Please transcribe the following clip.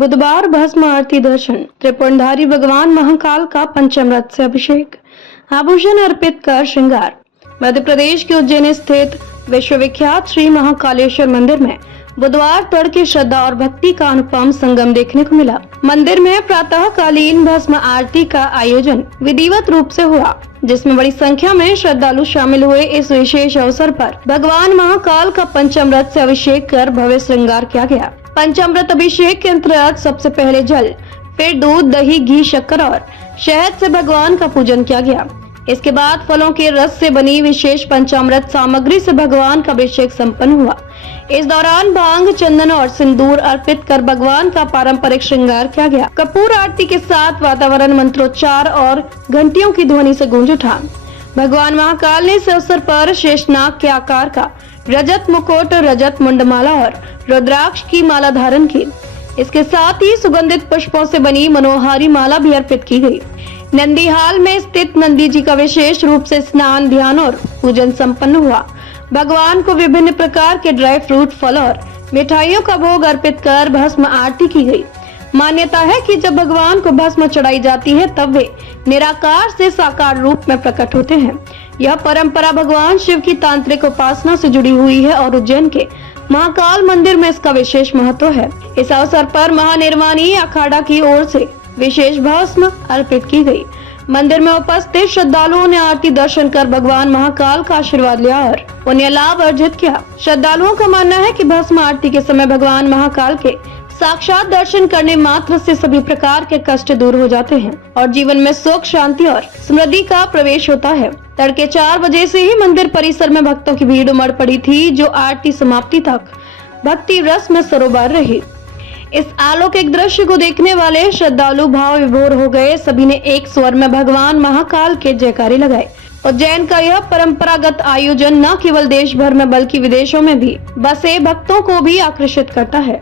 बुधवार भस्म आरती दर्शन, त्रिपुरधारी भगवान महाकाल का पंचामृत से अभिषेक, आभूषण अर्पित कर श्रृंगार। मध्य प्रदेश के उज्जैन स्थित विश्वविख्यात श्री महाकालेश्वर मंदिर में बुधवार तड़के श्रद्धा और भक्ति का अनुपम संगम देखने को मिला। मंदिर में प्रातःकालीन भस्म आरती का आयोजन विधिवत रूप से हुआ, जिसमें बड़ी संख्या में श्रद्धालु शामिल हुए। इस विशेष अवसर पर भगवान महाकाल का पंचामृत से अभिषेक कर भव्य श्रृंगार किया गया। पंचामृत अभिषेक के अंतर्गत सबसे पहले जल, फिर दूध, दही, घी, शक्कर और शहद से भगवान का पूजन किया गया। इसके बाद फलों के रस से बनी विशेष पंचामृत सामग्री से भगवान का अभिषेक संपन्न हुआ। इस दौरान भांग, चंदन और सिंदूर अर्पित कर भगवान का पारंपरिक श्रृंगार किया गया। कपूर आरती के साथ वातावरण मंत्रोच्चार और घंटियों की ध्वनि से गूंज उठा। भगवान महाकाल ने इस अवसर पर शेषनाग के आकार का रजत मुकुट, रजत मुंडमाला और रुद्राक्ष की माला धारण की। इसके साथ ही सुगंधित पुष्पों से बनी मनोहारी माला भी अर्पित की गई। नंदी हाल में स्थित नंदी जी का विशेष रूप से स्नान, ध्यान और पूजन संपन्न हुआ। भगवान को विभिन्न प्रकार के ड्राई फ्रूट, फल और मिठाइयों का भोग अर्पित कर भस्म आरती की गई। मान्यता है कि जब भगवान को भस्म चढ़ाई जाती है तब वे निराकार से साकार रूप में प्रकट होते हैं। यह परंपरा भगवान शिव की तांत्रिक उपासना से जुड़ी हुई है और उज्जैन के महाकाल मंदिर में इसका विशेष महत्व है। इस अवसर पर महानिर्वाणी अखाड़ा की ओर से विशेष भस्म अर्पित की गई। मंदिर में उपस्थित श्रद्धालुओं ने आरती दर्शन कर भगवान महाकाल का आशीर्वाद लिया और पुण्य लाभ अर्जित किया। श्रद्धालुओं का मानना है कि भस्म आरती के समय भगवान महाकाल के साक्षात दर्शन करने मात्र से सभी प्रकार के कष्ट दूर हो जाते हैं और जीवन में सुख, शांति और समृद्धि का प्रवेश होता है। तड़के 4 बजे से ही मंदिर परिसर में भक्तों की भीड़ उमड़ पड़ी थी, जो आरती समाप्ति तक भक्ति रस में सरोवर रही। इस अलौकिक दृश्य को देखने वाले श्रद्धालु भाव विभोर हो गए। सभी ने एक स्वर में भगवान महाकाल के जयकारे लगाए। उज्जैन का यह परंपरागत आयोजन न केवल देश भर में बल्कि विदेशों में भी बसे भक्तों को भी आकर्षित करता है।